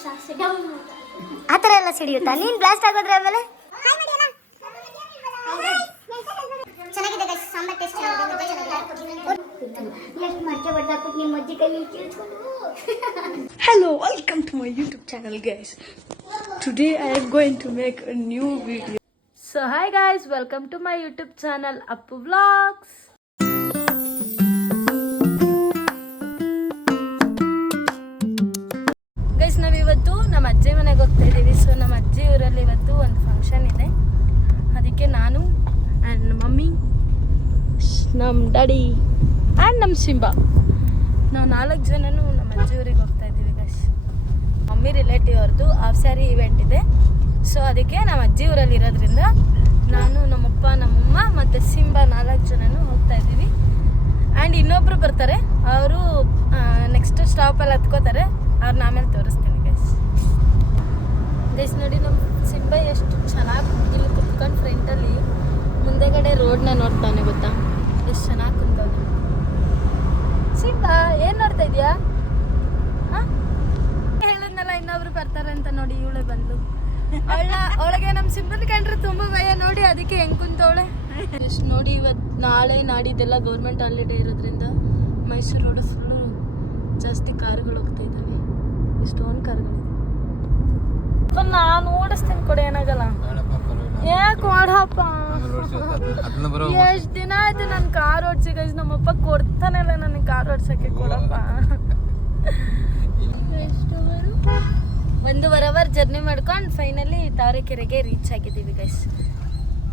ಆ ಥರ ಎಲ್ಲ ಸಿಡಿಯುತ್ತಾ? ನೀನು ಬ್ಲಾಸ್ಟ್ ಆಗೋದ್ರೆ ಆಮೇಲೆ ಚೆನ್ನಾಗಿದೆ guys, sambar taste Hello, welcome to my YouTube channel, guys. Today I am going to make a new video. So hi guys, welcome to my YouTube channel Appu Vlogs. Guys, ನಾವಿವತ್ತು ನಮ್ಮ ಅಜ್ಜಿ ಮನೆಗೆ ಹೋಗ್ತಾ ಇದ್ದೀವಿ. ಸೊ ನಮ್ಮ ಅಜ್ಜಿ ಊರಲ್ಲಿ ಇವತ್ತು ಒಂದು ಫಂಕ್ಷನ್ ಇದೆ. ಅದಕ್ಕೆ ನಾನು ಆ್ಯಂಡ್ ಮಮ್ಮಿ, ನಮ್ಮ ಡ್ಯಾಡಿ ಆ್ಯಂಡ್ ನಮ್ಮ ಸಿಂಬಾ, ನಾವು 4 ಜನನು ನಮ್ಮ ಅಜ್ಜಿ ಊರಿಗೆ ಹೋಗ್ತಾ ಇದ್ದೀವಿ ಗೈಸ್. ಮಮ್ಮಿ ರಿಲೇಟಿವ್ ಅವ್ರದ್ದು ಹಾಫ್ ಸ್ಯಾರಿ ಇವೆಂಟ್ ಇದೆ. ಸೊ ಅದಕ್ಕೆ ನಮ್ಮ ಅಜ್ಜಿ ಊರಲ್ಲಿ ಇರೋದ್ರಿಂದ ನಾನು, ನಮ್ಮಪ್ಪ, ನಮ್ಮಮ್ಮ ಮತ್ತು ಸಿಂಬಾ 4 ಜನನು ಹೋಗ್ತಾ ಇದ್ದೀವಿ. ಆ್ಯಂಡ್ ಇನ್ನೊಬ್ಬರು ಬರ್ತಾರೆ, ಅವರು ನೆಕ್ಸ್ಟ್ ಸ್ಟಾಪಲ್ಲಿ ಹತ್ಕೋತಾರೆ. ಅವ್ರನ್ನ ಆಮೇಲೆ ತೋರಿಸ್ತೀನಿ ಗೈಸ್. ಗೈಸ್ ನೋಡಿ, ನಮ್ಮ ಸಿಂಬಾ ಎಷ್ಟು ಚೆನ್ನಾಗಿ ಇಲ್ಲಿ ಕುತ್ಕೊಂಡು ಫ್ರಂಟಲ್ಲಿ ಮುಂದೆಗಡೆ ರೋಡ್ನ ನೋಡ್ತಾನೆ, ಗೊತ್ತಾ ಎಷ್ಟು ಚೆನ್ನಾಗಿ ಕುಂತವ್ನೆ. ಸಿಂಬಾ ಏನು ನೋಡ್ತಾ ಇದೆಯಾ? ಹಾಂ, ಹೇಳಿದ್ನಲ್ಲ ಇನ್ನೊಬ್ರು ಬರ್ತಾರೆ ಅಂತ. ನೋಡಿ ಇವಳೆ ಬಂದು ಅವಳಿಗೆ ನಮ್ಮ ಸಿಂಬನ್ ಕಂಡ್ರೆ ತುಂಬ ಭಯ. ನೋಡಿ ಅದಕ್ಕೆ ಹೆಂಗೆ ಕುಂತವಳೆ. ಎಷ್ಟು ನೋಡಿ, ಇವತ್ತು ನಾಳೆ ನಾಡಿದ್ದೆಲ್ಲ ಗೌರ್ಮೆಂಟ್ ಹಾಲಿಡೇ ಇರೋದ್ರಿಂದ ಮೈಸೂರು ರೋಡು ಫುಲ್ಲು ಜಾಸ್ತಿ ಕಾರುಗಳು ಹೋಗ್ತಾ ಇದ್ದಾವೆ. ಎಷ್ಟೊಂದು ಕಾರುಗಳು. ನಾನು ಓಡಿಸ್ತೀನಿ ಕೊಡಿ, ಏನಾಗಲ್ಲ. ಯಾಕೆ ಮಾಡಪ್ಪ, ಎಷ್ಟು ದಿನ ಆಯ್ತು ನಾನು ಕಾರ್ ಓಡಿಸಿ ಗೈಸ್. ನಮ್ಮಪ್ಪ ಕೊಡ್ತಾನಲ್ಲ ನನಗೆ ಕಾರ್ ಓಡ್ಸೋಕ್ಕೆ, ಕೊಡಪ್ಪ. 1.5 ಅವರ್ ಜರ್ನಿ ಮಾಡ್ಕೊಂಡು ಫೈನಲಿ ತಾವರೆಕೆರೆಗೆ ರೀಚ್ ಆಗಿದ್ದೀವಿ ಗೈಸ್.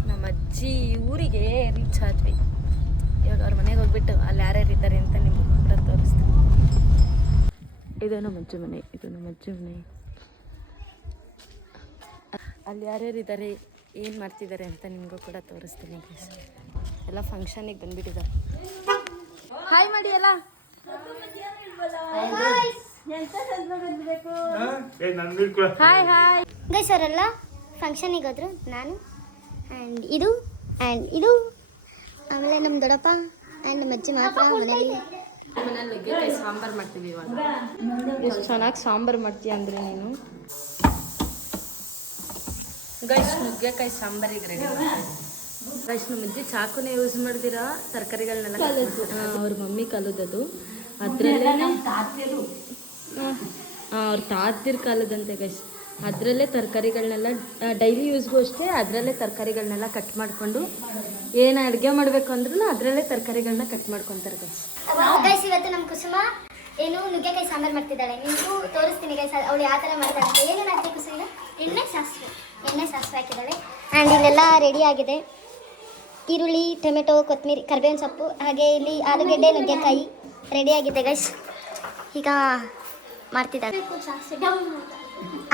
ನಮ್ಮ ಅಜ್ಜಿ ಊರಿಗೆ ರೀಚ್ ಆದ್ವಿ. ಇವಾಗ ಅವ್ರ ಮನೆಗೆ ಹೋಗ್ಬಿಟ್ಟು ಅಲ್ಲಿ ಯಾರ್ಯಾರು ಇದ್ದಾರೆ ಅಂತ ನಿಮ್ಗೆ ಕೂಡ ತೋರಿಸ್ತೀನಿ. ಇದು ನಮ್ಮ ಅಜ್ಜಿ ಮನೆ, ಇದು ನಮ್ಮ ಅಜ್ಜಿ ಮನೆ. ಅಲ್ಲಿ ಯಾರ್ಯಾರು ಇದ್ದಾರೆ, ಏನು ಮಾಡ್ತಿದ್ದಾರೆ ಅಂತ ನಿಮಗೂ ಕೂಡ ತೋರಿಸ್ತೀನಿ ಗೈಸ್. ಎಲ್ಲ ಫಂಕ್ಷನಿಗೆ ಬಂದ್ಬಿಟ್ಟಿದ್ದಾರೆ. ಹಾಯ್ ಮಾಡಿ ಎಲ್ಲ. ಹಾಯ್ ಹಾಯ್ ಗೈಸ್, ಅವರೆಲ್ಲ ಫಂಕ್ಷನಿಗೆ ಹೋದ್ರು. ನಾನು ಆ್ಯಂಡ್ ಇದು ಆಮೇಲೆ ನಮ್ಮ ದೊಡ್ಡಪ್ಪ ಆ್ಯಂಡ್ ನಮ್ಮ ಅಜ್ಜಿ ಮಾತ್ರ ಮನೇಲಿ ನುಗ್ಗೆಕಾಯಿ ಸಾಂಬಾರು ಮಾಡ್ತೀವಿ ಇವಾಗ. ಎಷ್ಟು ಚೆನ್ನಾಗಿ ಸಾಂಬಾರು ಮಾಡ್ತೀಯ ಅಂದರೆ ನೀನು. ಗೈಸ್, ನುಗ್ಗೆಕಾಯಿ ಸಾಂಬಾರಿಗೆ ರೆಡಿ. ಗೈಸ್, ನಮ್ಮ ಅಜ್ಜಿ ಚಾಕುನೇ ಯೂಸ್ ಮಾಡ್ದಿರಾ ತರಕಾರಿಗಳನ್ನೆಲ್ಲ ಅವ್ರ ಮಮ್ಮಿ ಕಲದದು. ಅದರಲ್ಲೇ ಅವ್ರ ತಾತಿರ ಕಾಲದಂತೆ ಗೈಸ್. ಅದರಲ್ಲೇ ತರಕಾರಿಗಳನ್ನೆಲ್ಲ ಡೈಲಿ ಯೂಸ್ಗೂ ಅಷ್ಟೇ ಅದರಲ್ಲೇ ತರಕಾರಿಗಳನ್ನೆಲ್ಲ ಕಟ್ ಮಾಡಿಕೊಂಡು ಏನು ಅಡುಗೆ ಮಾಡಬೇಕು ಅಂದ್ರೂ ಅದರಲ್ಲೇ ತರಕಾರಿಗಳನ್ನ ಕಟ್ ಮಾಡ್ಕೊತಾರೆ ಗೈಸ್. ಗೈಸ್, ಇವತ್ತು ನಮ್ಮ ಕುಸುಮ ಏನು ನುಗ್ಗೆಕಾಯಿ ಸಾಂಬಾರು ಮಾಡ್ತಿದ್ದಾಳೆ. ನಿಮಗೂ ತೋರಿಸ್ತೀನಿ ಗೈಸ್ ಅವಳು ಯಾವ ಥರ ಮಾಡ್ತಾಳೆ. ಏನೇನು ಹಾಕಿ ಕುಸುಮ? ಎಣ್ಣೆ ಸಾಸಿವೆ ಹಾಕಿದ್ದಾಳೆ. ಆ್ಯಂಡ್ ಇಲ್ಲೆಲ್ಲ ರೆಡಿ ಆಗಿದೆ. ಈರುಳ್ಳಿ, ಟೊಮೆಟೊ, ಕೊತ್ತಂಬರಿ, ಕರಿಬೇವಿನ ಸೊಪ್ಪು, ಹಾಗೆ ಇಲ್ಲಿ ಆಲೂಗೆಡ್ಡೆ, ನುಗ್ಗೆಕಾಯಿ ರೆಡಿ ಆಗಿದೆ ಗೈಸ್. ಈಗ ಮಾಡ್ತಿದ್ದಾಳೆ.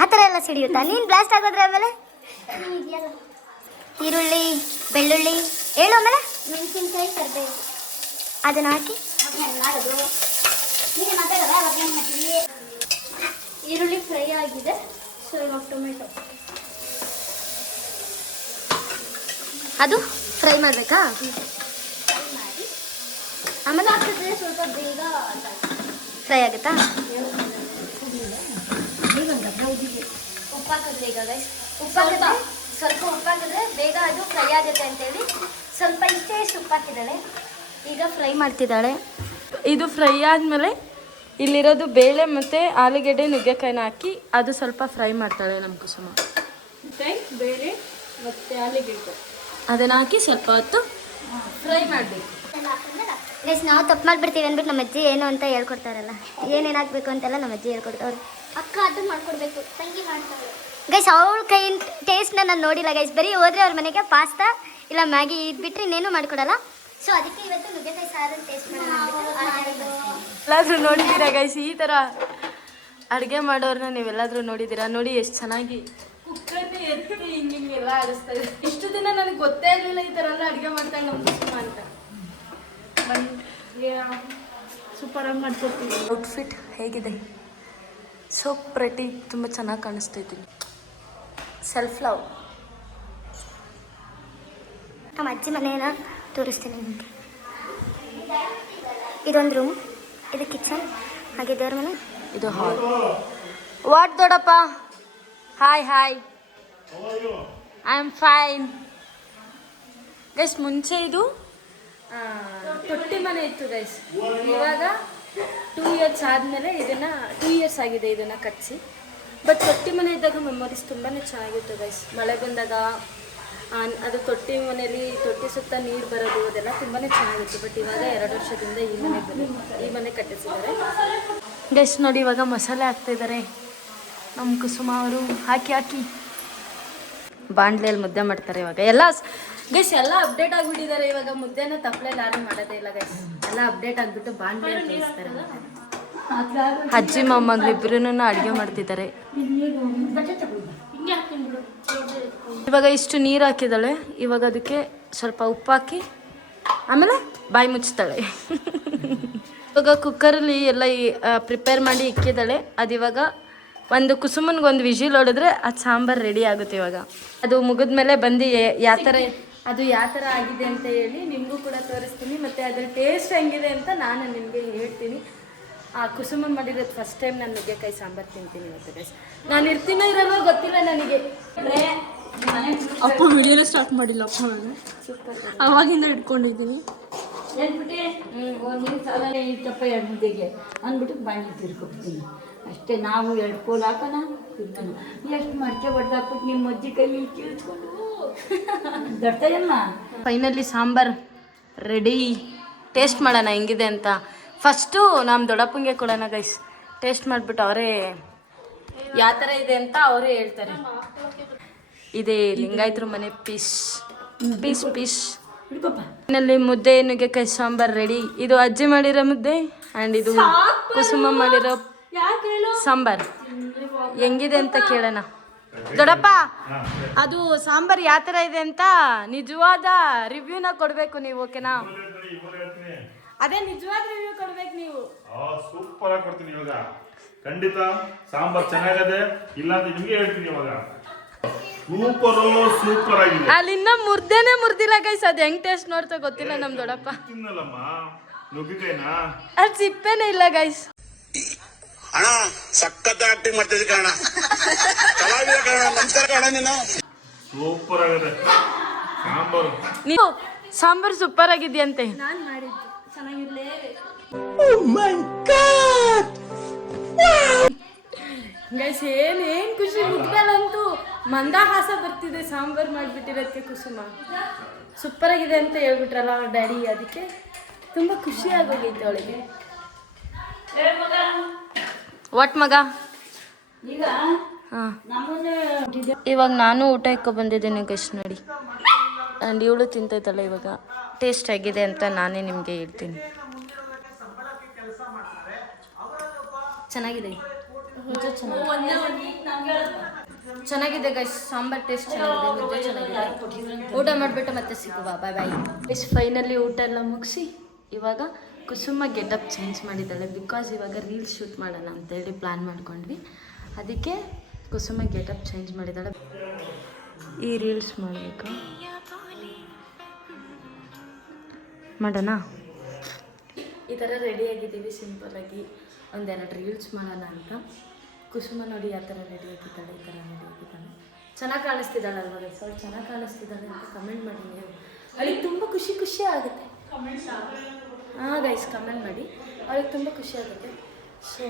ಆ ಥರ ಎಲ್ಲ ಸಿಡಿಯುತ್ತಾ? ನೀನು ಬ್ಲಾಸ್ಟ್ ಆಗೋದ್ರೆ ಆಮೇಲೆ ಈರುಳ್ಳಿ, ಬೆಳ್ಳುಳ್ಳಿ, ಹೇಳು, ಆಮೇಲೆ ಮೆಣಸಿನ್ಕಾಯಿ, ಕರಿಬೇವು ಅದನ್ನು ಹಾಕಿ ಈರುಳ್ಳಿ ಫ್ರೈ ಆಗಿದೆ. ಸೊ ಇವಾಗ ಟೊಮೆಟೊ ಅದು ಫ್ರೈ ಮಾಡಬೇಕಾ? ಆಮೇಲೆ ಹಾಕಿದ್ರೆ ಸ್ವಲ್ಪ ಬೇಗ ಫ್ರೈ ಆಗುತ್ತಾ? ಉಪ್ಪು ಹಾಕಿದ್ರೆ ಈಗ ಗೈಸ್, ಸ್ವಲ್ಪ ಉಪ್ಪು ಹಾಕಿದ್ರೆ ಬೇಗ ಅದು ಫ್ರೈ ಆಗುತ್ತೆ ಅಂತೇಳಿ ಸ್ವಲ್ಪ ಇಷ್ಟೇ ಉಪ್ಪು ಹಾಕಿದ್ದಾಳೆ. ಈಗ ಫ್ರೈ ಮಾಡ್ತಿದ್ದಾಳೆ. ಇದು ಫ್ರೈ ಆದಮೇಲೆ ಇಲ್ಲಿರೋದು ಬೇಳೆ ಮತ್ತು ಆಲೂಗೆಡ್ಡೆ, ನುಗ್ಗೆಕಾಯಿನ ಹಾಕಿ ಅದು ಸ್ವಲ್ಪ ಫ್ರೈ ಮಾಡ್ತಾಳೆ ನಮ್ಮ ಕುಸುಮ. ಬೇಳೆ ಮತ್ತು ಆಲೂಗೆಡ್ಡೆ ಅದನ್ನು ಹಾಕಿ ಸ್ವಲ್ಪ ಹೊತ್ತು ಫ್ರೈ ಮಾಡಬೇಕು. ಗೈಸ್, ನಾವು ತಪ್ಪು ಮಾಡಿಬಿಡ್ತೀವಿ ಅಂದ್ಬಿಟ್ಟು ನಮ್ಮ ಅಜ್ಜಿ ಏನು ಅಂತ ಹೇಳ್ಕೊಡ್ತಾರಲ್ಲ, ಏನೇನು ಹಾಕಬೇಕು ಅಂತೆಲ್ಲ ನಮ್ಮ ಅಜ್ಜಿ ಹೇಳ್ಕೊಡ್ತಾವ್ರು. ಅಕ್ಕ ಅದನ್ನು ಮಾಡ್ಕೊಡ್ಬೇಕು, ತಂಗಿ ಮಾಡ್ತಾರೆ ಗೈಸ್. ಅವಳ ಕೈ ಟೇಸ್ಟ್ನ ನಾನು ನೋಡಿಲ್ಲ ಗೈಸ್. ಬರೀ ಹೋದರೆ ಅವ್ರ ಮನೆಗೆ ಪಾಸ್ತಾ ಇಲ್ಲ ಮ್ಯಾಗಿ ಇದ್ಬಿಟ್ರೆ ಇನ್ನೇನು ಮಾಡಿಕೊಡಲ್ಲ. ಸೊ ಅದಕ್ಕೆ ಇವತ್ತು ನುಗ್ಗೆಕಾಯಿ ಸಾರನ್ನು ಟೇಸ್ಟ್ ಮಾಡೋಣ. ಎಲ್ಲಾದರೂ ನೋಡಿದ್ದೀರಾ ಗೈಸ್? ಈ ಥರ ಅಡುಗೆ ಮಾಡೋರನ್ನ ನೀವೆಲ್ಲಾದರೂ ನೋಡಿದ್ದೀರಾ? ನೋಡಿ ಎಷ್ಟು ಚೆನ್ನಾಗಿ ಕುಕ್ಕರ್ನ ಎತ್ತಿ ಹಿಂಗೆಲ್ಲ ಆಡಿಸ್ತಾ ಇದೆ. ಇಷ್ಟು ದಿನ ನನಗೆ ಗೊತ್ತೇ ಇರಲಿಲ್ಲ ಈ ಥರ ಎಲ್ಲ ಅಡುಗೆ ಮಾಡ್ತಾಳೆ ನಮ್ಮ ಕುಸುಮ ಅಂತ. ಸೂಪರಾಗಿ ಮಾಡ್ಕೊಡ್ತೀವಿ. ಔಟ್ಫಿಟ್ ಹೇಗಿದೆ? ಸೊ ಪ್ರೆಟಿ, ತುಂಬ ಚೆನ್ನಾಗಿ ಕಾಣಿಸ್ತಿದ್ದೀನಿ. Self love. ನಮ್ಮ ಅಜ್ಜಿ ಮನೆಯನ್ನು ತೋರಿಸ್ತೀನಿ ನಿಮಗೆ. ಇದೊಂದು ರೂಮ್, ಇದು ಕಿಚನ್, ಹಾಗೆ ದೇವ್ರ ಮನೆ, ಇದು ಹಾಲ್. ವಾಟ್ ದೊಡ್ಡಪ್ಪ? Hi hi, I am fine. Guys ಮುಂಚೆ ಇದು ತೊಟ್ಟಿ ಮನೆ ಇತ್ತು ಗೈಸ್. ಇವಾಗ 2 years ಆದಮೇಲೆ ಇದನ್ನು 2 years ಆಗಿದೆ ಇದನ್ನು ಕಟ್ಟಿಸಿ. ಬಟ್ ತೊಟ್ಟಿ ಮನೆ ಇದ್ದಾಗ ಮೆಮೊರೀಸ್ ತುಂಬಾ ಚೆನ್ನಾಗಿತ್ತು ಗೈಸ್. ಮಳೆ ಬಂದಾಗ ಅದು ತೊಟ್ಟಿ ಮನೆಯಲ್ಲಿ ತೊಟ್ಟಿ ಸುತ್ತ ನೀರು ಬರೋದು ಅದೆಲ್ಲ ತುಂಬಾ ಚೆನ್ನಾಗಿತ್ತು. ಬಟ್ ಇವಾಗ 2 ವರ್ಷದಿಂದ ಈ ಮನೆ ಕಟ್ಟಿಸಿದ್ದಾರೆ ಗೈಸ್. ನೋಡಿ ಇವಾಗ ಮಸಾಲೆ ಹಾಕ್ತಾಯಿದ್ದಾರೆ ನಮ್ಮ ಕುಸುಮ ಅವರು. ಹಾಕಿ ಬಾಣಲೆಯಲ್ಲಿ ಮುದ್ದೆ ಮಾಡ್ತಾರೆ ಇವಾಗ. ಎಲ್ಲ ಗೈಸ್ ಎಲ್ಲ ಅಪ್ಡೇಟ್ ಆಗಿಬಿಟ್ಟಿದ್ದಾರೆ ಇವಾಗ. ಮುದ್ದೆನ ತಪ್ಪಲೆಲ್ಲ ಯಾರು ಮಾಡೋದೇ ಇಲ್ಲ ಗೈಸ್. ಎಲ್ಲ ಅಪ್ಡೇಟ್ ಆಗಿಬಿಟ್ಟು ಬಾಣಲೆಯಲ್ಲಿ ಬೇಯಿಸ್ತಾರೆ. ಅಜ್ಜಿ ಮೊಮ್ಮಗಳಿಬ್ರು ಅಡುಗೆ ಮಾಡ್ತಿದ್ದಾರೆ. ಇವಾಗ ಇಷ್ಟು ನೀರು ಹಾಕಿದ್ದಾಳೆ. ಇವಾಗ ಅದಕ್ಕೆ ಸ್ವಲ್ಪ ಉಪ್ಪು ಹಾಕಿ ಆಮೇಲೆ ಬಾಯಿ ಮುಚ್ತಾಳೆ. ಇವಾಗ ಕುಕ್ಕರಲ್ಲಿ ಎಲ್ಲ ಪ್ರಿಪೇರ್ ಮಾಡಿ ಇಕ್ಕಿದ್ದಾಳೆ. ಅದಿವಾಗ ಒಂದು ಕುಸುಮನ್ಗೊಂದು ವಿಜಿಲ್ ಹೊಡೆದ್ರೆ ಅದು ಸಾಂಬಾರು ರೆಡಿ ಆಗುತ್ತೆ. ಇವಾಗ ಅದು ಮುಗಿದ್ಮೇಲೆ ಬಂದು ಯಾವ ಥರ ಆಗಿದೆ ಅಂತ ಹೇಳಿ ನಿಮಗೂ ಕೂಡ ತೋರಿಸ್ತೀನಿ. ಮತ್ತು ಅದ್ರ ಟೇಸ್ಟ್ ಹೆಂಗಿದೆ ಅಂತ ನಾನು ನಿಮಗೆ ಹೇಳ್ತೀನಿ. ಆ ಕುಸುಮ ಮಾಡಿರೋದು ಫಸ್ಟ್ ಟೈಮ್ ನಾನು ನುಗ್ಗೆಕಾಯಿ ಸಾಂಬಾರು ತಿಂತೀನಿ ಇವತ್ತು ಗೈಸ್. ನಾನು ಇರ್ತೀನೋ ಇರಲ್ಲೋ ಗೊತ್ತಿಲ್ಲ ನನಗೆ. ಅಪ್ಪ ವಿಡಿಯೋನೇ ಸ್ಟಾರ್ಟ್ ಮಾಡಿಲ್ಲ ಅಪ್ಪ. ನಾನು ಅವಾಗಿಂದ ಇಟ್ಕೊಂಡಿದ್ದೀನಿ. ಇಟ್ಟಪ್ಪ 2 ಮುದ್ದೆಗೆ ಅಂದ್ಬಿಟ್ಟು ಬಾಣಿ ತಿರ್ಕೊಡ್ತೀನಿ ಅಷ್ಟೇ. ನಾವು 2 ಕೋಲು ಹಾಕೋಣ ತಿರ್ಕೋಣ. ಎಷ್ಟು ಮರ್ಚೆ ಹೊಡೆದಾಕ್ಬಿಟ್ಟು ನಿಮ್ಮ ಅಜ್ಜಿ ಕೈಲಿ ಕೇಳಿಸ್ಕೊಂಡು ದಡ್ತಾಯಮ್ಮ. Finally sambar ready. ಟೇಸ್ಟ್ ಮಾಡೋಣ ಹೆಂಗಿದೆ ಅಂತ. ಫಸ್ಟು ನಮ್ಮ ದೊಡ್ಡಪ್ಪಂಗೆ ಕೊಡೋಣ ಗೈಸ್. ಟೇಸ್ಟ್ ಮಾಡಿಬಿಟ್ಟು ಅವರೇ ಯಾವ ಥರ ಇದೆ ಅಂತ ಅವರೇ ಹೇಳ್ತಾರೆ. ಇದೇ ಲಿಂಗಾಯತ್ರ ಮನೆ ಪೀಸ್. ಫೈನಲಿ ಮುದ್ದೆ ನುಗ್ಗೆಕಾಯಿ ಸಾಂಬಾರು ರೆಡಿ. ಇದು ಅಜ್ಜಿ ಮಾಡಿರೋ ಮುದ್ದೆ ಆ್ಯಂಡ್ ಇದು ಕುಸುಮ ಮಾಡಿರೋ ಸಾಂಬಾರು. ಹೆಂಗಿದೆ ಅಂತ ಕೇಳೋಣ. ದೊಡ್ಡಪ್ಪ ಅದು ಸಾಂಬಾರು ಯಾವ ಥರ ಇದೆ ಅಂತ ನಿಜವಾದ ರಿವ್ಯೂನ ಕೊಡಬೇಕು ನೀವು, ಓಕೆನಾ? ಅದೇ ನಿಜವಾದ ರಿವ್ಯೂ ಕೊಡ್ಬೇಕು ನೀವು. ಸೂಪರ್ ಆಗಿ ಕೊಡ್ತೀನಿ ಇವಾಗ. ಖಂಡಿತ ಸಾಂಬಾರ್ ಚೆನ್ನಾಗಿದೆ. ಇಲ್ಲ ಅಂತ ನಿಮ್ಗೆ ಹೇಳ್ತೀನಿ ಇವಾಗ. ಸೂಪರ್ ಆಗಿದೆ. ಅಲ್ಲಿ ಇನ್ನ ಮುರ್ದಿಲ್ಲ ಗೈಸ್. ಅದು ಹೆಂಗ್ ಟೇಸ್ಟ್ ನೋಡ್ತಾ ಗೊತ್ತಿಲ್ಲ ನಮ್ ದೊಡ್ಡಪ್ಪ. ತಿನ್ನಲ್ಲಮ್ಮ ನುಗ್ಗಿಕಾಯಿನಾ? ಅಲ್ಲಿ ಸಿಪ್ಪೆನೇ ಇಲ್ಲ ಗೈಸ್. ಅಣ್ಣ ಸಖತ್ ಆಕ್ಟಿಂಗ್ ಮಾಡ್ತಿದ್ದೆ ಕಣ. ಕಲಾವಿದ ಕಣ. ನಮಸ್ಕಾರ ಕಣ. ನೀನು ಸೂಪರ್ ಆಗಿದೆ ಸಾಂಬಾರು. ನೀವು ಸಾಂಬಾರು ಸೂಪರ್ ಆಗಿದೆಯಂತೆ. ನಾನು ಮಾಡಿದ್ದು ಚೆನ್ನಾಗಿರ್ಲೇ. ಗೈಸ್ ಏನ್ ಖುಷಿ. ಮುಗ್ದಲ್ಲಂತೂ ಮಂದಹಾಸ ಬರ್ತಿದೆ ಸಾಂಬಾರು ಮಾಡಿಬಿಟ್ಟಿರೋದಕ್ಕೆ. ಕುಸುಮ ಸೂಪರ್ ಆಗಿದೆ ಅಂತ ಹೇಳ್ಬಿಟ್ರಲ್ಲ ಅವ್ರ ಡ್ಯಾಡಿ. ಅದಕ್ಕೆ ತುಂಬ ಖುಷಿ ಆಗೋಗೈತೆ ಅವಳಿಗೆ. ಒಟ್ ಮಗ ಈಗ ಇವಾಗ ನಾನು ಊಟ ಇಕ್ಕೊ ಬಂದಿದ್ದೀನಿ ಗೈಸ್ ನೋಡಿ. ಆ್ಯಂಡ್ ಇವಳು ತಿಂತೈತಲ್ಲ ಇವಾಗ. ಟೇಸ್ಟ್ ಆಗಿದೆ ಅಂತ ನಾನೇ ನಿಮಗೆ ಹೇಳ್ತೀನಿ. ಚೆನ್ನಾಗಿದೆ ಚೆನ್ನಾಗಿದೆ ಗೈಸ್. ಸಾಂಬಾರ್ ಟೇಸ್ಟ್ ಚೆನ್ನಾಗಿದೆ, ಮುದ್ದೆ ಚೆನ್ನಾಗಿದೆ. ಊಟ ಮಾಡಿಬಿಟ್ಟು ಮತ್ತೆ ಸಿಗುವ. ಬಾಯ್ ಬಾಯ್ ಗೈಸ್. ಫೈನಲಿ ಊಟ ಎಲ್ಲ ಮುಗಿಸಿ ಇವಾಗ ಕುಸುಮ ಗೆಟಪ್ ಚೇಂಜ್ ಮಾಡಿದ್ದಾಳೆ. ಬಿಕಾಸ್ ಇವಾಗ ರೀಲ್ಸ್ ಶೂಟ್ ಮಾಡೋಣ ಅಂತೇಳಿ ಪ್ಲ್ಯಾನ್ ಮಾಡ್ಕೊಂಡ್ವಿ. ಅದಕ್ಕೆ ಕುಸುಮ ಗೆಟಪ್ ಚೇಂಜ್ ಮಾಡಿದ್ದಾಳೆ. ಈ ರೀಲ್ಸ್ ಮಾಡಬೇಕು ಮಾಡೋಣ. ಈ ಥರ ರೆಡಿಯಾಗಿದ್ದೀವಿ ಸಿಂಪಲ್ಲಾಗಿ. 1-2 ರೀಲ್ಸ್ ಮಾಡೋಣ ಅಂತ. ಕುಸುಮ ನೋಡಿ ಯಾವ ಥರ ರೆಡಿಯಾಗಿದ್ದಾಳೆ. ಈ ಥರ ರೆಡಿಯಾಗಿದ್ದಾಳೆ. ಚೆನ್ನಾಗಿ ಕಾಣಿಸ್ತಿದ್ದಾಳೆ ಅಲ್ವಾ ಗೈಸ್? ಅವಳು ಚೆನ್ನಾಗಿ ಕಾಣಿಸ್ತಿದ್ದಾಳೆ ಅಂತ ಕಮೆಂಟ್ ಮಾಡಿ ನೀವು. ಅವಳಿಗೆ ತುಂಬ ಖುಷಿ ಆಗುತ್ತೆ. ಹಾಂ ಗೈಸ್ ಕಮೆಂಟ್ ಮಾಡಿ. ಅವಳಿಗೆ ತುಂಬ ಖುಷಿ ಆಗುತ್ತೆ. ಸೊ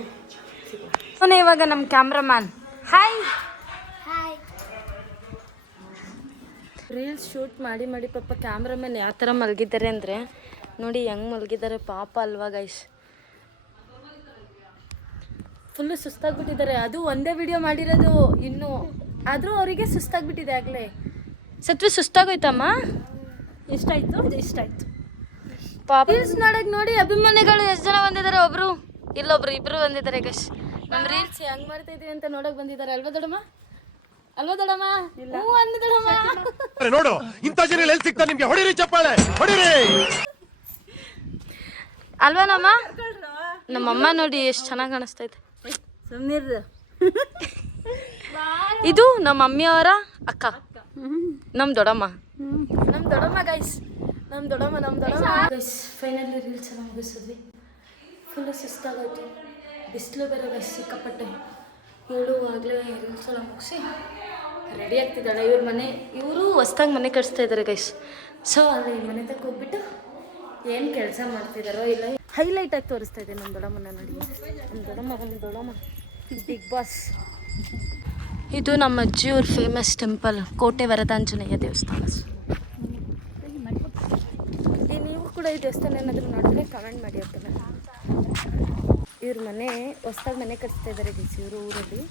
ಅವನೇ ಇವಾಗ ನಮ್ಮ ಕ್ಯಾಮ್ರಾಮ್ಯಾನ್. ಹಾಯ್ ರೀಲ್ಸ್ ಶೂಟ್ ಮಾಡಿ ಪಾಪ ಕ್ಯಾಮ್ರಾಮನ್ ಯಾವ ಥರ ಮಲಗಿದ್ದಾರೆ ಅಂದರೆ ನೋಡಿ ಹೆಂಗೆ ಮಲಗಿದ್ದಾರೆ ಪಾಪ ಅಲ್ವಾ ಗೈಸ್. ಫುಲ್ಲು ಸುಸ್ತಾಗ್ಬಿಟ್ಟಿದ್ದಾರೆ. ಅದು ಒಂದೇ ವಿಡಿಯೋ ಮಾಡಿರೋದು ಇನ್ನೂ, ಆದರೂ ಅವರಿಗೆ ಸುಸ್ತಾಗ್ಬಿಟ್ಟಿದೆ ಆಗಲೇ. ಸತ್ವಿ ಸುಸ್ತಾಗೋಯ್ತಮ್ಮ. ಎಷ್ಟಾಯಿತು? ಇದು ಇಷ್ಟಾಯಿತು ಪಾಪ. ರೀಲ್ಸ್ ನೋಡೋಕೆ ನೋಡಿ ಅಭಿಮಾನಿಗಳು ಎಷ್ಟು ಜನ ಬಂದಿದ್ದಾರೆ. ಒಬ್ಬರು ಇಬ್ಬರು ಬಂದಿದ್ದಾರೆ ಗೈಸ್. ನಮ್ಮ ರೀಲ್ಸ್ ಹೆಂಗೆ ಮಾಡ್ತಾ ಇದೀವಿ ಅಂತ ನೋಡೋಕೆ ಬಂದಿದ್ದಾರೆ. ಅಲ್ವಾ ದೊಡ್ಡಮ್ಮ? ಹ್ಞೂ ಅನ್ನಿ ದೊಡ್ಡಮ್ಮ. ನೋಡು ಇಂಥ ಜನ ಎಲ್ಲಿ ಸಿಗ್ತಾರೆ ನಿಮ್ಗೆ. ಹೊಡಿರಿ ಚಪ್ಪಾಳೆ ಹೊಡಿರಿ. ಅಲ್ವಾ ನಮ್ಮಮ್ಮ ನೋಡಿ ಎಷ್ಟು ಚೆನ್ನಾಗಿ ಕಾಣಿಸ್ತೈತೆ. ಇದು ನಮ್ಮ ಮಮ್ಮಿಯವರ ಅಕ್ಕ, ನಮ್ಮ ದೊಡ್ಡಮ್ಮ ಗೈಸ್. ನಮ್ಮ ದೊಡ್ಡಮ್ಮ ಗೈಸ್. ಫೈನಲಿ ರೀಲ್ಸ್ ಎಲ್ಲ ಮುಗಿಸಿದ್ವಿ. ಫುಲ್ಲು ಸುಸ್ತಾಗೋಯ್ತು. ಬಿಸಿಲು ಬೇರೆ ಗೈಸ್ ಸಿಕ್ಕಾಪಟ್ಟೆ. ಇವಳು ಆಗಲೇ ರೀಲ್ಸ್ ಎಲ್ಲ ಮುಗಿಸಿ ರೆಡಿ ಆಗ್ತಿದ್ದಾಳೆ. ಇವರು ಹೊಸ್ದಾಗಿ ಮನೆ ಕಟ್ಸ್ತಾ ಇದ್ದಾರೆ ಗೈಸ್. ಸೊ ಅಲ್ಲಿ ಮನೆ ತಕ್ಕ ಹೋಗ್ಬಿಟ್ಟು ಏನು ಕೆಲಸ ಮಾಡ್ತಿದ್ದಾರೋ ಇಲ್ಲ ಹೈಲೈಟಾಗಿ ತೋರಿಸ್ತಾ ಇದೆ ನಮ್ಮ ದೊಡ್ಡಮ್ಮನ ನೋಡಿ. ನಮ್ಮ ದೊಡ್ಡಮ್ಮ ಬಿಗ್ ಬಾಸ್. ಇದು ನಮ್ಮ ಅಜ್ಜಿಯವ್ರ ಫೇಮಸ್ ಟೆಂಪಲ್, ಕೋಟೆ ವರದಾಂಜನೇಯ ದೇವಸ್ಥಾನ. ನೀವು ಕೂಡ ಈ ದೇವಸ್ಥಾನ ಏನಾದರೂ ನೋಡಿದ್ರೆ ಕಮೆಂಟ್ ಮಾಡಿ ಅಂತಲ್ಲ. ಇವ್ರ ಮನೆ ಹೊಸ್ದಾಗಿ ಮನೆ ಕಟ್ಸ್ತಾ ಇದ್ದಾರೆ ಗೈಸ್. ಇವರು ಊರಲ್ಲಿ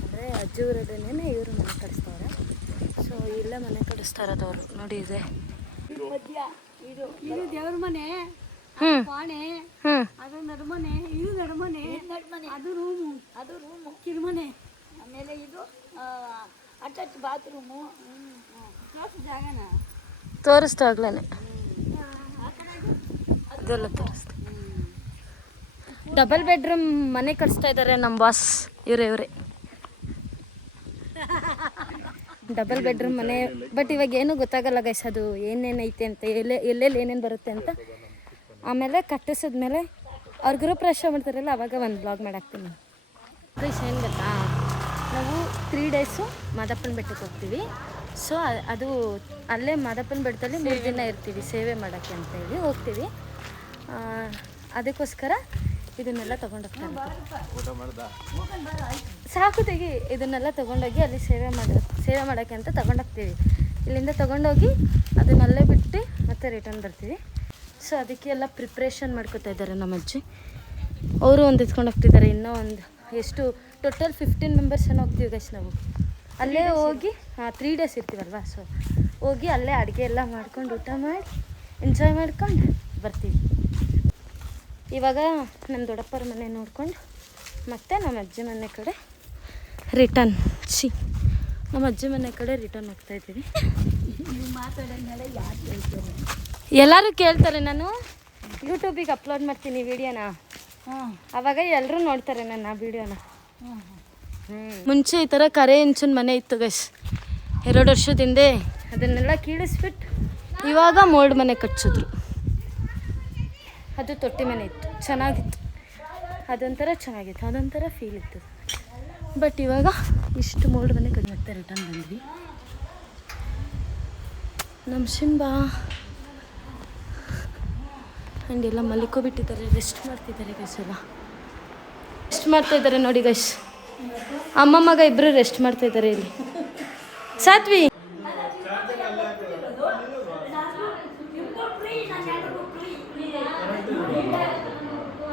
ಅಂದರೆ ಅಜ್ಜಿ ಊರಲ್ಲೇನೆ ಇವರು ಮನೆ ಕಟ್ಸ್ತಾರೆ. ಸೊ ಇಲ್ಲೇ ಮನೆ ಕಟ್ಟಿಸ್ತಾ ಇರೋದು ಅವರು ನೋಡಿ. ಇದೆ ಇದು ದೇವ್ರ ಮನೆ, ಪಾಣೆ, ಅದು ನಡುಮನೆ, ಇದು ನಡುಮನೆ, ಅದು ರೂಮು ಕಿರುಮನೆ, ಆಮೇಲೆ ಇದು ಅಟ್ಯಾಚ್ ಬಾತ್ರೂಮು, ಜಾಗನ ತೋರಿಸ್ತಾ ಆಗ್ಲೇನೆ ಅದೆಲ್ಲ ತೋರಿಸ್ತಾ. ಡಬಲ್ ಬೆಡ್ರೂಮ್ ಮನೆ ಕಟ್ಸ್ತಾ ಇದ್ದಾರೆ ನಮ್ಮ ಬಾಸ್. ಇವರೇ ಡಬಲ್ ಬೆಡ್ರೂಮ್ ಮನೆ. ಬಟ್ ಇವಾಗ ಏನೂ ಗೊತ್ತಾಗಲ್ಲ ಗೈಸ್, ಅದು ಏನೇನೈತೆ ಅಂತ, ಎಲ್ಲೆಲ್ಲಿ ಏನೇನು ಬರುತ್ತೆ ಅಂತ. ಆಮೇಲೆ ಕಟ್ಟಿಸಿದ್ಮೇಲೆ ಅವ್ರ ಗೃಹಪ್ರವೇಶ ಮಾಡ್ತಾರಲ್ಲ ಅವಾಗ ಒಂದು ಬ್ಲಾಗ್ ಮಾಡಾಕ್ತೀನಿ. ಗೈಸ್ ಏನು ಗೊತ್ತಾ, ನಾವು 3 ಡೇಸು ಮಾದಪ್ಪನ ಬೆಟ್ಟಕ್ಕೆ ಹೋಗ್ತೀವಿ. ಸೊ ಅದು ಅಲ್ಲೇ ಮಾದಪ್ಪನ ಬೆಟ್ಟದಲ್ಲಿ 3 ದಿನ ಇರ್ತೀವಿ ಸೇವೆ ಮಾಡೋಕ್ಕೆ ಅಂತೇಳಿ ಹೋಗ್ತೀವಿ. ಅದಕ್ಕೋಸ್ಕರ ಇದನ್ನೆಲ್ಲ ತೊಗೊಂಡೋಗ್ತಾರೆ. ಸಾಕು ತೆಗಿ. ಇದನ್ನೆಲ್ಲ ತೊಗೊಂಡೋಗಿ ಅಲ್ಲಿ ಸೇವೆ ಮಾಡೋಕ್ಕೆ ಅಂತ ತೊಗೊಂಡೋಗ್ತೀವಿ. ಇಲ್ಲಿಂದ ತೊಗೊಂಡೋಗಿ ಅದನ್ನಲ್ಲೇ ಬಿಟ್ಟು ಮತ್ತೆ ರಿಟರ್ನ್ ಬರ್ತೀವಿ. ಸೊ ಅದಕ್ಕೆಲ್ಲ ಪ್ರಿಪ್ರೇಷನ್ ಮಾಡ್ಕೊತಾ ಇದ್ದಾರೆ ನಮ್ಮ ಅಜ್ಜಿ. ಅವರು ಒಂದು ಎತ್ಕೊಂಡು ಹೋಗ್ತಿದ್ದಾರೆ. ಇನ್ನೂ ಒಂದು ಎಷ್ಟು ಟೋಟಲ್ 15 ಮೆಂಬರ್ಸ್ ಏನೋ ಹೋಗ್ತೀವಿ ಗೈಸ್ ನಾವು. ಅಲ್ಲೇ ಹೋಗಿ 3 ಡೇಸ್ ಇರ್ತೀವಲ್ವ. ಸೊ ಹೋಗಿ ಅಲ್ಲೇ ಅಡುಗೆ ಎಲ್ಲ ಮಾಡ್ಕೊಂಡು ಊಟ ಮಾಡಿ ಎಂಜಾಯ್ ಮಾಡ್ಕೊಂಡು ಬರ್ತೀವಿ. ಇವಾಗ ನಮ್ಮ ದೊಡ್ಡಪ್ಪರ ಮನೆ ನೋಡ್ಕೊಂಡು ಮತ್ತೆ ನಮ್ಮ ಅಜ್ಜಿ ಮನೆ ಕಡೆ ರಿಟರ್ನ್ ನಮ್ಮ ಅಜ್ಜಿ ಮನೆ ಕಡೆ ರಿಟರ್ನ್ ಹೋಗ್ತಾ ಇದ್ದೀವಿ. ಎಲ್ಲರೂ ಕೇಳ್ತಾರೆ, ನಾನು ಯೂಟ್ಯೂಬಿಗೆ ಅಪ್ಲೋಡ್ ಮಾಡ್ತೀನಿ ವಿಡಿಯೋನ, ಆವಾಗ ಎಲ್ಲರೂ ನೋಡ್ತಾರೆ ನನ್ನ ವಿಡಿಯೋನ. ಮುಂಚೆ ಈ ಥರ ಕರೆ ಹೆಂಚಿನ ಮನೆ ಇತ್ತು ಗೈಸ್ 2 ವರ್ಷದ ಹಿಂದೆ. ಅದನ್ನೆಲ್ಲ ಕೀಳಿಸ್ಬಿಟ್ಟು ಇವಾಗ ಮೋಲ್ಡ್ ಮನೆ ಕಟ್ಸಿದ್ರು. ಅದು ತೊಟ್ಟಿ ಮನೆ ಇತ್ತು, ಚೆನ್ನಾಗಿತ್ತು. ಅದೊಂಥರ ಚೆನ್ನಾಗಿತ್ತು, ಅದೊಂಥರ ಫೀಲ್ ಇತ್ತು. ಬಟ್ ಇವಾಗ ಇಷ್ಟು ಮೋಲ್ಡ್ ಮನೆ ಮತ್ತೆ ರಿಟರ್ನ್ ಬಂದ್ವಿ. ನಮ್ಮ ಶಿಂಬಾ ಆ್ಯಂಡ್ ಎಲ್ಲ ಮಲಿಕೋಬಿಟ್ಟಿದ್ದಾರೆ, ರೆಸ್ಟ್ ಮಾಡ್ತಿದ್ದಾರೆ ಗೈಸ್. ಎಲ್ಲ ರೆಸ್ಟ್ ಮಾಡ್ತಾಯಿದ್ದಾರೆ ನೋಡಿ ಗೈಸ್. ಅಮ್ಮ ಮಗ ಇಬ್ಬರು ರೆಸ್ಟ್ ಮಾಡ್ತಾಯಿದ್ದಾರೆ ಇಲ್ಲಿ. ಸಾತ್ವಿ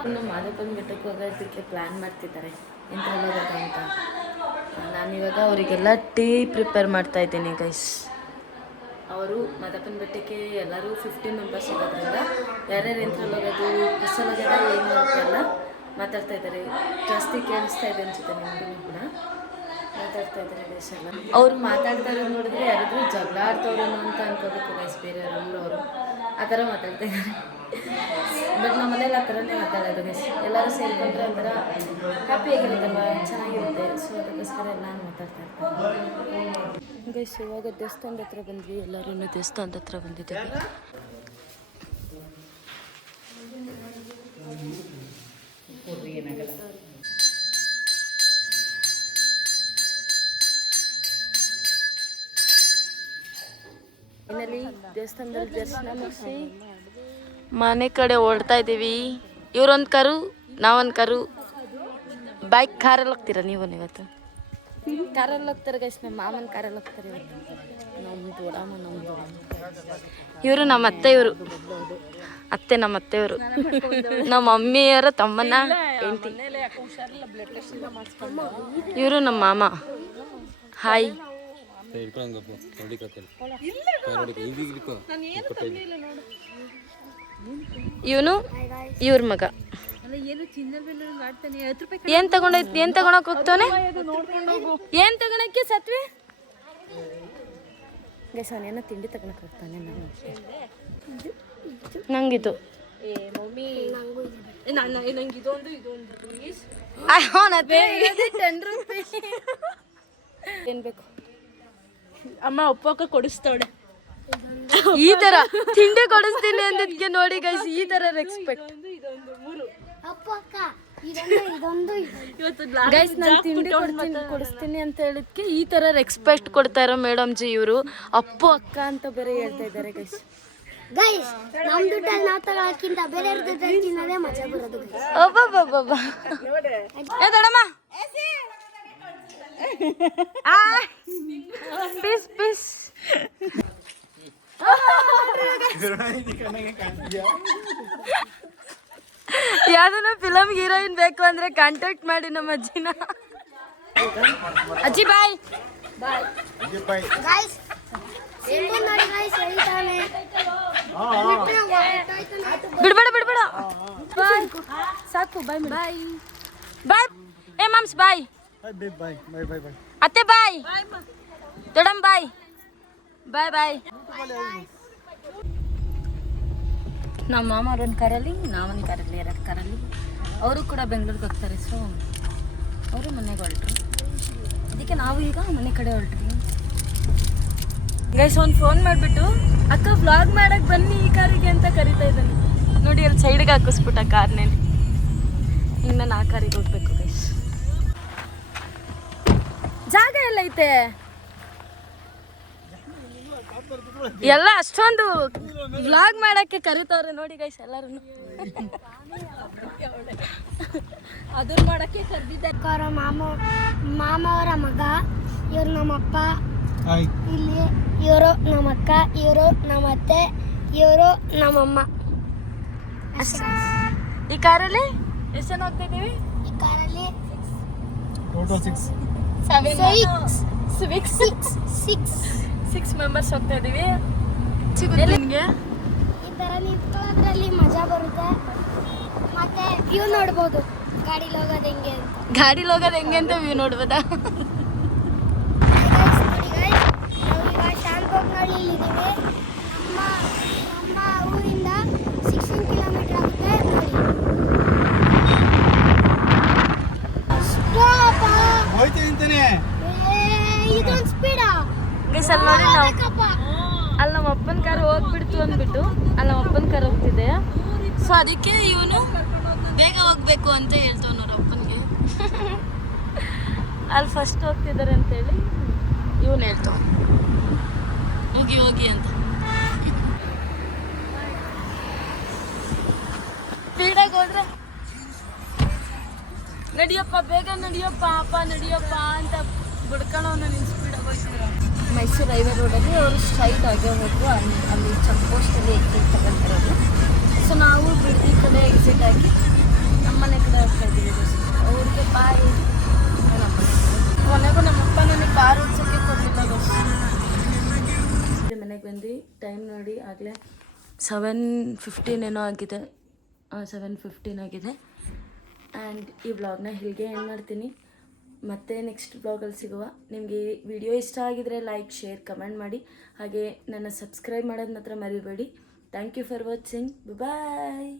ಇನ್ನು ಮಾದಪ್ಪನ ಬೆಟ್ಟಕ್ಕೆ ಹೋಗೋದಕ್ಕೆ ಪ್ಲ್ಯಾನ್ ಮಾಡ್ತಿದ್ದಾರೆ ಎಂಥೆಲ್ಲ ಹೋಗೋದು ಅಂತ. ನಾನಿವಾಗ ಅವರಿಗೆಲ್ಲ ಟೀ ಪ್ರಿಪೇರ್ ಮಾಡ್ತಾ ಇದ್ದೀನಿ ಗೈಸ್. ಅವರು ಮಾದಪ್ಪನ ಬೆಟ್ಟಕ್ಕೆ ಎಲ್ಲರೂ 15 ಮೆಂಬರ್ಸ್ ಇರೋದ್ರಿಂದ ಯಾರ್ಯಾರು ಎಂಥಲ್ಲಿ ಹೋಗೋದು, ಬಸ್ಸಲ್ಲಿ ಹೋಗೋದ ಏನು ಅಂತೆಲ್ಲ ಮಾತಾಡ್ತಾ ಇದ್ದಾರೆ. ಜಾಸ್ತಿ ಕೇಳಿಸ್ತಾ ಇದೆ ಅನ್ಸುತ್ತೆ ನಿಮಗೂ ಕೂಡ. ಮಾತಾಡ್ತಾ ಇದ್ದಾರೆ ಗೈಸ್ ಎಲ್ಲ. ಅವ್ರು ಮಾತಾಡ್ತಾ ಇರೋದು ನೋಡಿದ್ರೆ ಯಾರಾದರೂ ಜಗಳ ಆಡ್ತವ್ರೇನೋ ಅಂತ ಅನ್ಕೋಬೇಕು ಗೈಸ್, ಬೇರೆಯವರು ಆ ಥರ ಮಾತಾಡ್ತಾ ಇದ್ದಾರೆ. ಬಟ್ ನಮ್ಮ ಮನೇಲಿ ಆ ಥರನೇ ಮಾತಾಡೋದು ಗೈಸ್. ಎಲ್ಲರೂ ಸೇರಿಕೊಂಡ್ರೆ ಒಂಥರ ಹ್ಯಾಪಿಯಾಗಿರುತ್ತಲ್ವ, ಚೆನ್ನಾಗಿರುತ್ತೆ. ಸೊ ಅದಕ್ಕೋಸ್ಕರ ನಾನು ಮಾತಾಡ್ತಾ ಇರ್ತೀನಿ ಗೈಸ್. ಇವಾಗ ದೇವಸ್ಥಾನದ ಹತ್ರ ಬಂದ್ವಿ, ಎಲ್ಲರೂ ದೇವಸ್ಥಾನದ ಹತ್ರ ಬಂದಿದ್ದೀವಿ. ಫೈನಲಿ ದೇವಸ್ಥಾನದಲ್ಲಿ ದರ್ಶನ ಮುಗಿಸಿ ಮನೆ ಕಡೆ ಓಡ್ತಾ ಇದ್ದೀವಿ. ಇವರೊಂದು ಕಾರು, ನಾವೊಂದು ಕಾರು. ಬೈಕ್ ಕಾರಲ್ಲಿ ಹೋಗ್ತೀರಾ ನೀವು? ಇವತ್ತು ಕಾರಲ್ಲಿ ಹೋಗ್ತಾರೆ ಗೈಸ್. ನಮ್ಮ ಮಾಮನ ಕಾರಲ್ಲಿ ಹೋಗ್ತಾರೆ ಇವತ್ತು. ನಮ್ಮ ದೊಡ್ಡಮ್ಮ ಇವರು ನಮ್ಮ ಅತ್ತೆ. ಇವರು ಅತ್ತೆ, ನಮ್ಮ ಅತ್ತೆಯವರು, ನಮ್ಮ ಮಮ್ಮಿಯವರ ತಮ್ಮನ ಹೆಂಡತಿ. ಇವರು ನಮ್ಮ ಮಾಮ. ಹಾಯ್. ಇವನು ಇವ್ರ ಮಗ. ಏನ್ ತಗೊಂಡೋಕ್ ಹೋಗ್ತಾನೆ? ಏನ್ ತಗೊಳಕ್ಕೆ ಸತ್ವಿ ಗೈಸ್? ಅವನೇನೋ ತಿಂಡಿ ತಗೊಳಕ್ ಹೋಗ್ತಾನೆ. ನಂಗಿದು ಏನ್ ಬೇಕು ಅಮ್ಮ ಒಪ್ಪಕ್ಕ ಕೊಡಿಸ್ತಾಳೆ. ಈ ತರ ತಿಂಡಿ ಕೊಡಿಸ್ತೀನಿ ಅಂದಿದ್ಕೆ ನೋಡಿ ಗೈಸ್, ಈ ತರ ರೆಸ್ಪೆಕ್ಟ್. ಇವತ್ತು ಗೈಸ್ ನಾನು ತಿಂಡಿ ಕೊಡಿಸ್ತೀನಿ ಅಂತ ಹೇಳಿದ್ಕೆ ಈ ಥರ ರೆಸ್ಪೆಕ್ಟ್ ಕೊಡ್ತಾ ಇರೋ ಮೇಡಮ್ ಜಿ ಇವರು ಅಪ್ಪು ಅಕ್ಕ ಅಂತ ಬೇರೆ ಹೇಳ್ತಾ ಇದ್ದಾರೆ ಗೈಸ್. ಗೈಸ್ ನಮ್ಮ ದುಡ್ಡಲ್ಲಿ ನಾವು ತಗೊಳಕ್ಕಿಂತ ಬೇರೆ ದುಡ್ಡಲ್ಲಿ ತಿನ್ನೋದೇ ಮಜಾ ಬರೋದು. ಒಬ್ಬೊಬ್ಬೊಬ್ಬ ಏ ದೊಡಮ್ಮ ಪೀಸ್ ಪೀಸ್ ಯಾವ್ದನ್ನ ಫಿಲಮ್ ಹೀರೋಯಿನ್ ಬೇಕು ಅಂದ್ರೆ ಕಾಂಟ್ಯಾಕ್ಟ್ ಮಾಡಿ ನಮ್ಮ ಅಜ್ಜಿನ. ಅಜ್ಜಿ ಬಾಯ್. ಗೈಸ್ ಸಿಂಪಲ್ ನೋಡಿ ಗೈಸ್ ಹೇಳ್ತಾನೆ ಬಿಡ್ಬೇಡ ಬಾಯ್ ಸಾಕು ಬಾಯ್ ಬಾಯ್ ಬಾಯ್. ಏ ಮಾಮ್ಸ್ ಬಾಯ್. ಅತ್ತೆ ಬಾಯ್. ದೊಡಮ್ ಬಾಯ್ ಬಾಯ್ ಬಾಯ್. ನಮ್ಮ ಮಾಮ ಅವ್ರೊಂದು ಕಾರಲ್ಲಿ ನಾವೊಂದು ಕಾರಲ್ಲಿ 2 ಕಾರಲ್ಲಿ. ಅವರು ಕೂಡ ಬೆಂಗಳೂರಿಗೆ ಹೋಗ್ತಾರೆ. ಸೊ ಅವರು ಮನೆಗೆ ಹೊರಟ್ರು, ಅದಕ್ಕೆ ನಾವು ಈಗ ಮನೆ ಕಡೆ ಹೊರಟ್ರಿ. ಗೈಸ್ ಒಂದು ಫೋನ್ ಮಾಡಿಬಿಟ್ಟು ಅಕ್ಕ ವ್ಲಾಗ್ ಮಾಡಕ್ಕೆ ಬನ್ನಿ ಈ ಕಾರಿಗೆ ಅಂತ ಕರಿತಾ ಇದ್ದಾನೆ ನೋಡಿ. ಅಲ್ಲಿ ಸೈಡ್ಗೆ ಹಾಕಿಸ್ಬಿಟ್ಟ ಕಾರ್ನೇನೆ. ಇನ್ನು ನಾನು ಆ ಕಾರಿಗೆ ಹೋಗ್ಬೇಕು ಗೈಸ್. ಜಾಗ ಎಲ್ಲ ಐತೆ ಎಲ್ಲ ಅಷ್ಟೊಂದು ವ್ಲಾಗ್ ಮಾಡಕ್ಕೆ ಕರಿತವ್ರೆ ನೋಡಿ ಗೈಸ್ ಎಲ್ಲರೂ. ಅದನ್ನ ಮಾಡಕ್ಕೆ ಕರೆದಿದ್ದೆ. ಮಾಮ ಅವರ ಮಗ ಇವ್ರು ನಮ್ಮಪ್ಪ, ಇಲ್ಲಿ ಇವರು ನಮ್ಮಕ್ಕ, ಇವರು ನಮ್ಮತ್ತೆ, ಇವರು ನಮ್ಮಮ್ಮ. ಈ ಕಾರಲ್ಲಿ ಎಷ್ಟು ಜನ ಹೋಗ್ತಾ ಇದ್ದೀವಿ? ಈ ಕಾರಲ್ಲಿ 6 ಮೆಂಬರ್ಸ್ ಹೋಗ್ತಾ ಇದೀವಿ. ನಿಮಗೆ ಈ ಥರ ನಿಂತ್ಕೊಳ್ಳೋದ್ರಲ್ಲಿ ಮಜಾ ಬರುತ್ತೆ, ಮತ್ತೆ ವ್ಯೂ ನೋಡ್ಬೋದು ಗಾಡಿಲಿ ಹೋಗೋದು ಹೆಂಗೆ ಅಂತ. ಗಾಡಿಲಿ ಹೋಗೋದು ಹೆಂಗೆ ಅಂತ ವ್ಯೂ ನೋಡ್ಬೋದಾ? ನೋಡಿ ಗೈಸ್, ನಾವೀಗ ಶಾಂತೋಗ್ನಳ್ಳಿ ಇದ್ದೀವಿ. ನಮ್ಮ ಊರಿಂದ 16 ಕಿಲೋಮೀಟರ್ ಆಗುತ್ತೆ. ಇದೊಂದು ಸ್ಪೀಡಾ ಗೈಸ್ ಅಲ್ಲಿ ನೋಡಿ ನಾವು ಅಲ್ಲಿ ನಮ್ಮ ಅಪ್ಪನ ಕಾರ್ ಹೋಗ್ಬಿಡ್ತು ಅಂದ್ಬಿಟ್ಟು ಅಲ್ಲಿ ನಮ್ಮ ಅಪ್ಪನ ಕಾರ್ ಹೋಗ್ತಿದೆ. ಸೊ ಅದಕ್ಕೆ ಇವನು ಬೇಗ ಹೋಗ್ಬೇಕು ಅಂತ ಹೇಳ್ತಾವ ನೋಡು ಅಪ್ಪನಿಗೆ. ಅಲ್ಲಿ ಫಸ್ಟ್ ಹೋಗ್ತಿದ್ದಾರೆ ಅಂತೇಳಿ ಇವನು ಹೇಳ್ತಾವ ಹೋಗಿ ಹೋಗಿ ಅಂತ. ಸ್ಪೀಡಾಗಿ ಹೋದ್ರೆ ನಡಿಯಪ್ಪ ಬೇಗ ನಡಿಯಪ್ಪ ಅಪ್ಪ ನಡಿಯಪ್ಪ ಅಂತ ಬಿಡ್ಕೊಳ್ಳೋನ ನಿನ್ನ ಸ್ಪೀಡಾಗಿ ಹೋಗ್ತಿದ್ರು. ಮೈಸೂರು ಹೈವೇ ರೋಡಲ್ಲಿ ಅವರು ಸ್ಟ್ರೈಟ್ ಆಗಿ ಹೋಗಬೇಕು. ಅಲ್ಲಿ ಚೆಕ್ ಪೋಸ್ಟಲ್ಲಿ ಎಕ್ಸಿಟ್ ತಗೊಂತಿರೋದು. ಸೊ ನಾವು ಬಿಡ್ದಿ ಕಡೆ ಎಕ್ಸಿಟ್ ಆಗಿ ನಮ್ಮನೆ ಕಡೆ ಹೋಗ್ತಾ ಇದ್ದೀವಿ. ಅವ್ರಿಗೆ ಬಾಯ್. ಕೊನೆಗೂ ನಮ್ಮಪ್ಪ ನನಗೆ ಕಾರ್ ಓಡಿಸೋಕ್ಕೆ ಕೊಡಲಿಲ್ಲ. ಮನೆಗೆ ಬಂದು ಟೈಮ್ ನೋಡಿ ಆಗಲೇ 7:15 ಏನೋ ಆಗಿದೆ. 7:15 ಆಗಿದೆ. ಆ್ಯಂಡ್ ಈ ವ್ಲಾಗ್ನ ಹೀಗೆ ಏನು ಮಾಡ್ತೀನಿ. ಮತ್ತೆ ನೆಕ್ಸ್ಟ್ ಬ್ಲಾಗಲ್ಲಿ ಸಿಗುವ. ನಿಮಗೆ ಈ ವಿಡಿಯೋ ಇಷ್ಟ ಆಗಿದರೆ ಲೈಕ್, ಶೇರ್, ಕಮೆಂಟ್ ಮಾಡಿ. ಹಾಗೆ ನನ್ನ ಸಬ್ಸ್ಕ್ರೈಬ್ ಮಾಡೋದು ಮಾತ್ರ ಮರಿಬೇಡಿ. Thank you for watching. Bye.